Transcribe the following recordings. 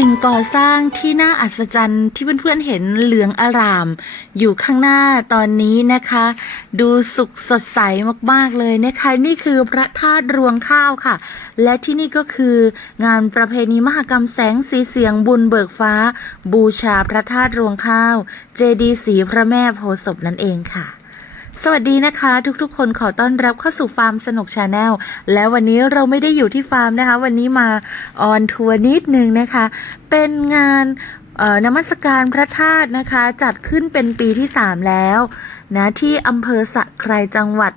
สิ่งก่อสร้างที่น่าอัศจรรย์ที่เพื่อนๆเห็นเหลืองอาราม อยู่ข้างหน้าตอนนี้นะคะ ดูสุขสดใสมากๆเลยนะคะ นี่คือพระธาตุรวงข้าวค่ะ และที่นี่ก็คืองานประเพณีมหกรรมแสงสีเสียงบุญเบิกฟ้า บูชาพระธาตุรวงข้าว เจดีย์ศรีพระแม่โพศพนั่นเองค่ะ สวัสดีนะคะ ทุกๆ คนขอต้อนรับเข้าสู่ฟาร์มสนุกชาแนลและวันนี้เราไม่ได้อยู่ที่ฟาร์มนะคะ วันนี้มาออนทัวร์นิดนึงนะคะ เป็นงานนมัสการพระธาตุนะคะ จัดขึ้นเป็นปีที่ 3 แล้วนะที่อำเภอสะไครจังหวัด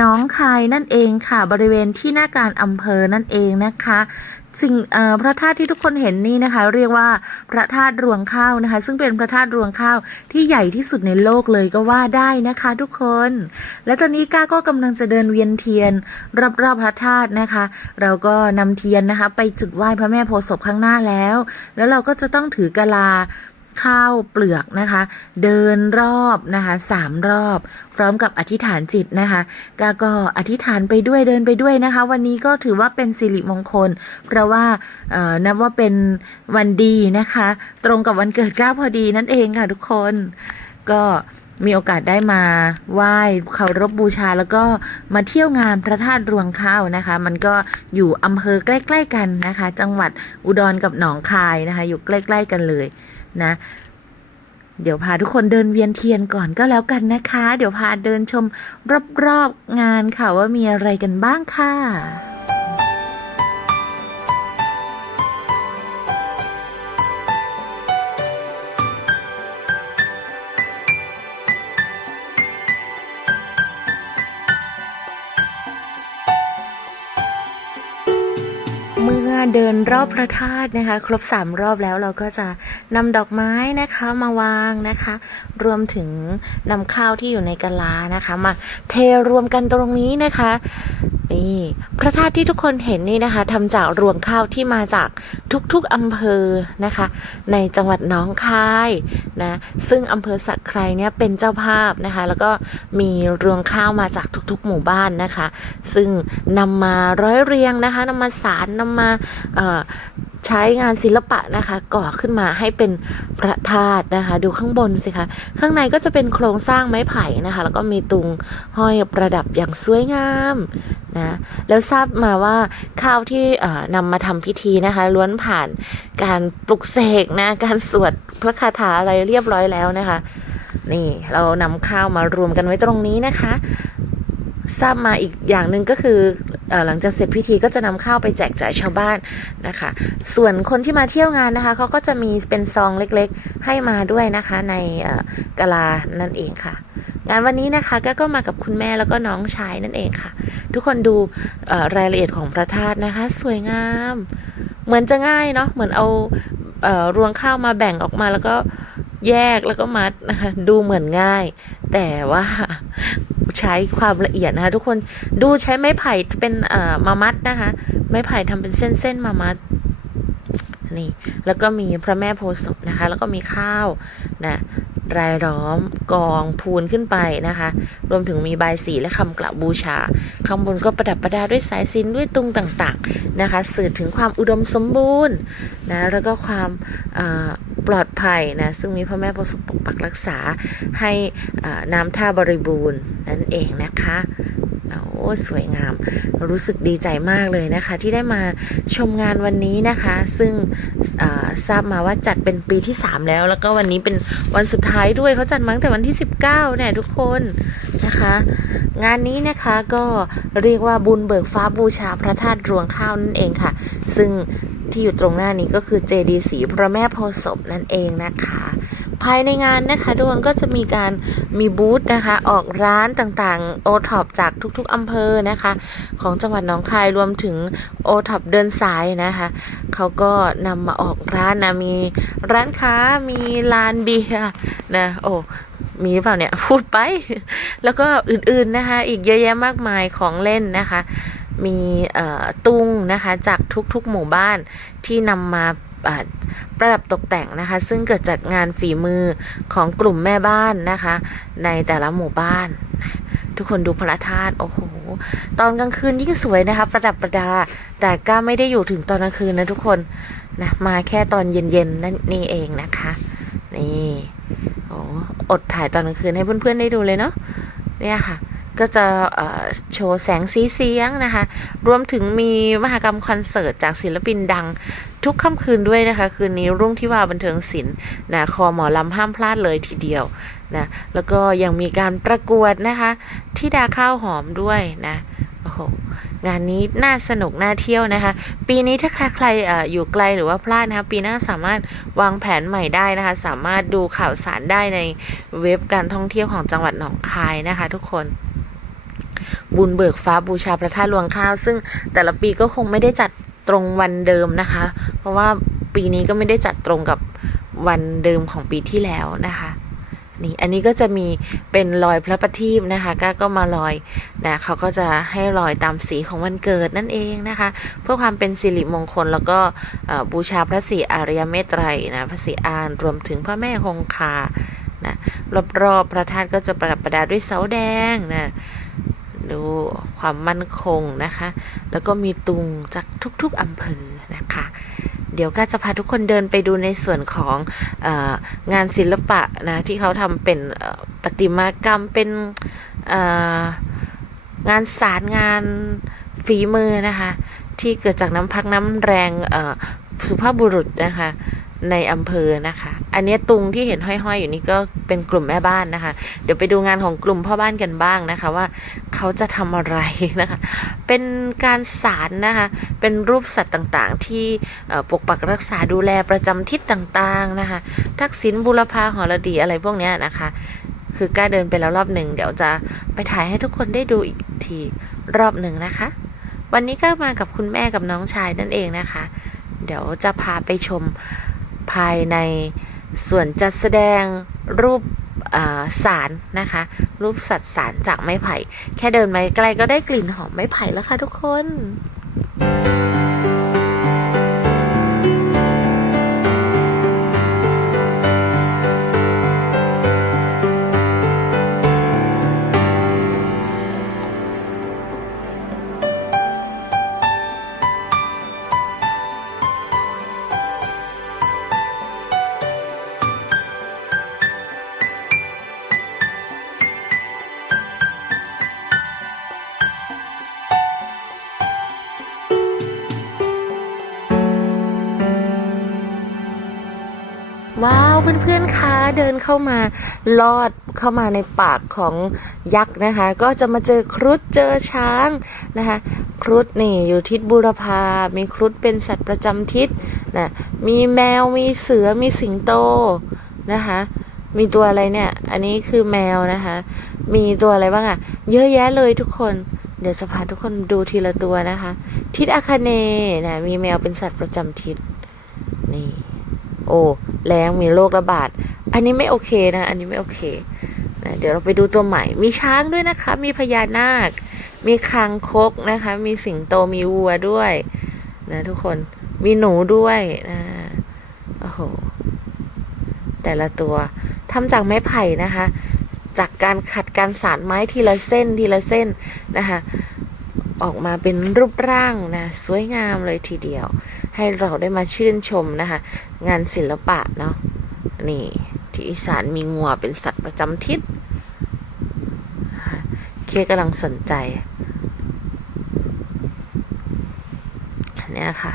น้องคายนั่นเองค่ะ บริเวณที่หน้าการอำเภอนั่นเองนะคะ สิ่งพระธาตุที่ทุกคนเห็นนี่นะคะ เรียกว่าพระธาตุรวงข้าวนะคะ ซึ่งเป็นพระธาตุรวงข้าวที่ใหญ่ที่สุดในโลกเลยก็ว่าได้นะคะ ทุกคน และตอนนี้ก้าก็กำลังจะเดินเวียนเทียน รอบๆพระธาตุนะคะ เราก็นำเทียนนะคะ ไปจุดไหว้พระแม่โพธิ์ศพข้างหน้าแล้ว แล้วเราก็จะต้องถือกะลา ข้าวเปลือกนะคะ เดินรอบนะคะสามรอบ พร้อมกับอธิษฐานจิตนะคะกาก็อธิษฐานไปด้วยเดินไปด้วยนะคะ วันนี้ก็ถือว่าเป็นสิริมงคล เพราะว่านับว่าเป็นวันดีนะคะ ตรงกับวันเกิดก้าพอดีนั่นเองค่ะทุกคนก็มีโอกาสได้มาไหว้เคารพบูชาแล้วก็มาเที่ยวงานพระธาตุรวงข้าวนะคะ มันก็อยู่อำเภอใกล้ ๆ กันนะคะ จังหวัดอุดรกับหนองคายนะคะ อยู่ใกล้ ๆ กันเลย นะ เดี๋ยวพาทุกคนเดินเวียนเทียนก่อนก็แล้วกันนะคะ เดี๋ยวพาเดินชมรอบๆงานค่ะว่ามีอะไรกันบ้างค่ะ เมื่อเดินรอบพระธาตุนะคะ ครบสามรอบแล้วเราก็จะนำดอกไม้นะคะมาวางนะคะ รวมถึงนำข้าวที่อยู่ในกะลานะคะ มาเทรวมกันตรงนี้นะคะ นี่พระธาตุที่ทุกคนเห็นนี่นะคะทำจากรวงข้าวที่มาจากทุกๆอำเภอนะคะ ในจังหวัดน้องคายนะซึ่งอำเภอสักไครเนี่ยเป็นเจ้าภาพนะคะ แล้วก็มีรวงข้าวมาจากทุกๆ หมู่บ้านนะคะ ซึ่งนำมาร้อยเรียงนะคะนำมาสารนำมา ใช้งานศิลปะนะคะ ก่อขึ้นมาให้เป็นพระธาตุนะคะ ดูข้างบนสิคะข้างในก็จะเป็นโครงสร้างไม้ไผ่นะคะ แล้วก็มีตุงห้อยประดับอย่างสวยงามนะแล้วทราบมาว่าข้าวที่เอ่อนำมาทำพิธีนะคะ ล้วนผ่านการปลุกเสกนะการสวดพระคาถาอะไรเรียบร้อยแล้วนะคะ นี่เรานำข้าวมารวมกันไว้ตรงนี้นะคะ ทราบมาอีกอย่างหนึ่งก็คือ หลังจากเสร็จพิธีก็จะนำข้าวไปแจกจ่ายชาวบ้านนะคะ ส่วนคนที่มาเที่ยวงานนะคะเขาก็จะมีเป็นซองเล็กๆ ให้มาด้วยนะคะในกะลานั่นเองค่ะ งานวันนี้นะคะก็ก็มากับคุณแม่แล้วก็น้องชายนั่นเองค่ะ ทุกคนดูรายละเอียดของพระธาตุนะคะ สวยงาม เหมือนจะง่ายเนาะเหมือนเอาเอ่อรวงข้าวมาแบ่งออกมาแล้วก็แยกแล้วก็มัดนะคะ ดูเหมือนง่าย แต่ว่า ใช้ความละเอียดนะคะ ทุกคนดูใช้ไม้ไผ่เป็นเอ่อมามัดนะคะ ไม้ไผ่ทำเป็นเส้นๆมามัดนี่แล้วก็มีพระแม่โพธิ์ศพนะคะ แล้วก็มีข้าวนะรายล้อมกองพูนขึ้นไปนะคะ รวมถึงมีใบสีและคำกล่าวบูชาข้างบนก็ประดับประดาด้วยสายสินด้วยตุงต่างๆนะคะ สื่อถึงความอุดมสมบูรณ์นะแล้วก็ความ ปลอดภัยนะ ซึ่งมีพระแม่โพธิ์ศพปกปักรักษาให้น้ำท่าบริบูรณ์นั่นเองนะคะโอ้สวยงาม รู้สึกดีใจมากเลยนะคะ ที่ได้มาชมงานวันนี้นะคะ ซึ่งทราบมาว่าจัดเป็นปีที่ 3 แล้ว แล้วก็วันนี้เป็นวันสุดท้ายด้วยเขาจัดมาตั้งแต่วันที่ 19เนี่ยทุกคนนะคะ งานนี้นะคะก็เรียกว่าบุญเบิกฟ้าบูชาพระธาตุรวงข้าวนั่นเองค่ะ ซึ่ง ที่อยู่ตรงหน้านี้ก็คือเจดีย์ศรีพระแม่โพธิ์ศพนั่นเองนะคะ ภายในงานนะคะทุกคนก็จะมีการมีบูธนะคะ ออกร้านต่างๆโอท็อปจากทุกๆอำเภอนะคะ ของจังหวัดหนองคายรวมถึงโอท็อปเดินสายนะคะเขาก็นำมาออกร้านนะมีร้านค้ามีลานเบียร์นะโอ้มีหรือเปล่าเนี่ยพูดไป แล้วก็อื่นๆนะคะ อีกเยอะแยะมากมายของเล่นนะคะ มีตุงนะคะจากทุกๆหมู่บ้านที่นำมาอ่าประดับตกแต่งนะคะ ซึ่งเกิดจากงานฝีมือของกลุ่มแม่บ้านนะคะ ในแต่ละหมู่บ้าน ทุกคนดูพระธาตุโอ้โห ตอนกลางคืนยิ่งสวยนะคะ ประดับประดา แต่ก็ไม่ได้อยู่ถึงตอนกลางคืนนะทุกคนนะมาแค่ตอนเย็นๆนั่นนี่เองนะคะ นี่โอ้อดถ่ายตอนกลางคืนให้เพื่อนๆได้ดูเลยเนาะเนี่ยค่ะ ก็จะโชว์แสงสีเสียงนะคะ รวมถึงมีมหกรรมคอนเสิร์ตจากศิลปินดังทุกค่ำคืนด้วยนะคะ คืนนี้รุ่งที่ว่าบันเทิงศิลป์นะคอหมอลำห้ามพลาดเลยทีเดียวนะแล้วก็ยังมีการประกวดนะคะที่ดาข้าวหอมด้วยนะโอ้โหงานนี้น่าสนุกน่าเที่ยวนะคะ ปีนี้ถ้าใครอออยู่ไกลหรือว่าพลาดนะคะ ปีหน้าสามารถวางแผนใหม่ได้นะคะ สามารถดูข่าวสารได้ในเว็บการท่องเที่ยวของจังหวัดหนองคายนะคะ ทุกคน บุญเบิกฟ้าบูชาพระธาตุรวงข้าว ซึ่งแต่ละปีก็คงไม่ได้จัดตรงวันเดิมนะคะ เพราะว่าปีนี้ก็ไม่ได้จัดตรงกับวันเดิมของปีที่แล้วนะคะนี่อันนี้ก็จะมีเป็นรอยพระประทีปนะคะก็ก็มาลอยนะเขาก็จะให้ลอยตามสีของวันเกิดนั่นเองนะคะ เพื่อความเป็นสิริมงคลแล้วก็บูชาพระศรีอริยเมตไตรนะพระศรีอานรวมถึงพระแม่คงคานะรอบๆพระธาตุก็จะประดับประดาด้วยเสาแดงนะ ดูความมั่นคงนะคะ แล้วก็มีตุงจากทุกๆอำเภอนะคะ เดี๋ยวก็จะพาทุกคนเดินไปดูในส่วนของอองานศิลปะนะที่เขาทำเป็นประติมากรรมเป็นงานสารงานฝีมือนะคะ ที่เกิดจากน้ำพักน้ำแรงสุภาพบุรุษนะคะ ในอำเภอนะคะ อันนี้ตุงที่เห็นห้อยๆ อยู่นี่ก็เป็นกลุ่มแม่บ้านนะคะ เดี๋ยวไปดูงานของกลุ่มพ่อบ้านกันบ้างนะคะว่าเขาจะทำอะไรนะคะ เป็นการสารนะคะ เป็นรูปสัตว์ต่างๆ ที่ปกปักรักษาดูแลประจำทิศต่างๆนะคะ ทักษิณบุรพาหอระดีอะไรพวกนี้นะคะ คือกล้าเดินไปแล้วรอบหนึ่งเดี๋ยวจะไปถ่ายให้ทุกคนได้ดูอีกทีรอบหนึ่งนะคะ วันนี้ก็มากับคุณแม่กับน้องชายนั่นเองนะคะ เดี๋ยวจะพาไปชม ภายในส่วนจัดแสดงรูปสารนะคะ รูปสัตว์สารจากไม้ไผ่ แค่เดินมาใกล้ก็ได้กลิ่นหอมไม้ไผ่แล้วค่ะทุกคน ว้าวเพื่อนๆคะเดินเข้ามาลอดเข้ามาในปากของยักษ์นะคะ ก็จะมาเจอครุฑเจอช้างนะคะ ครุฑนี่อยู่ทิศบุรพา มีครุฑเป็นสัตว์ประจำทิศนะมีแมวมีเสือมีสิงโตนะคะ มีตัวอะไรเนี่ย อันนี้คือแมวนะคะ มีตัวอะไรบ้างอะ่ะ เยอะแยะเลยทุกคนเดี๋ยวจะพาทุกคนดูทีละตัวนะคะ ทิศอาคาเนนะมีแมวเป็นสัตว์ประจำทิศนี่ โอ้ แรงมีโรคระบาด อันนี้ไม่โอเคนะ อันนี้ไม่โอเคนะเดี๋ยวเราไปดูตัวใหม่ มีช้างด้วยนะคะ มีพญานาค มีคางคกนะคะ มีสิงโต มีวัวด้วยนะทุกคน มีหนูด้วยนะโอ้โห แต่ละตัวทำจากไม้ไผ่นะคะ จากการขัดการสานไม้ทีละเส้นทีละเส้นนะคะ ออกมาเป็นรูปร่างนะ สวยงามเลยทีเดียว ให้เราได้มาชื่นชมนะคะ งานศิลปะเนาะนี่ที่อีสานมีงัวเป็นสัตว์ประจำทิศนะคะเคกำลังสนใจอันเนี้ยค่ะ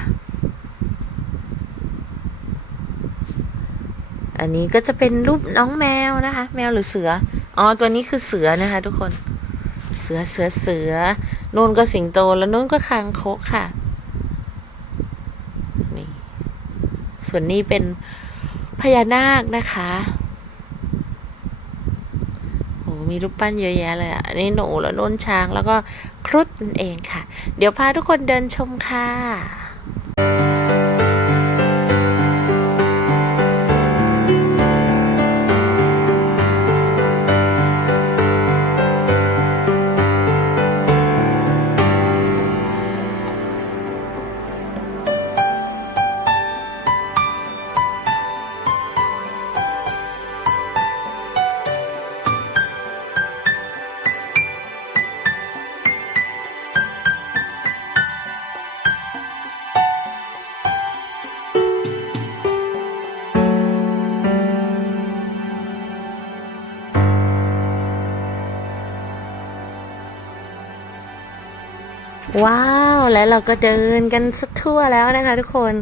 อันนี้ก็จะเป็นรูปน้องแมวนะคะ แมวหรือเสือ อ๋อ ตัวนี้คือเสือนะคะทุกคน เสือ เสือ เสือ นู่นก็สิงโตแล้วนู่นก็คางคกค่ะ นี่ ส่วนนี้เป็นพญานาคนะคะโอ้มีรูปปั้นเยอะแยะเลยอะ อันนี้หนูแล้วนุ่นช้างแล้วก็ครุฑนั่นเองค่ะ เดี๋ยวพาทุกคนเดินชมค่ะ ว้าว แล้วเราก็เดินกันสักทั่วแล้วนะคะทุกคน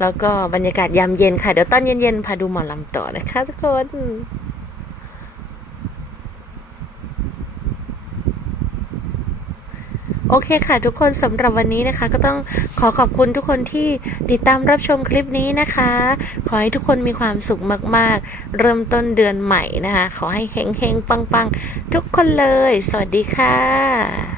แล้วก็บรรยากาศยามเย็นค่ะ เดี๋ยวตอนเย็นๆพาดูหมอลำต่อนะคะทุกคนโอเคค่ะทุกคนสำหรับวันนี้นะคะ ก็ต้องขอขอบคุณทุกคนที่ติดตามรับชมคลิปนี้นะคะ ขอให้ทุกคนมีความสุขมากๆ เริ่มต้นเดือนใหม่นะคะ ขอให้เฮงๆปังๆ ทุกคนเลย สวัสดีค่ะ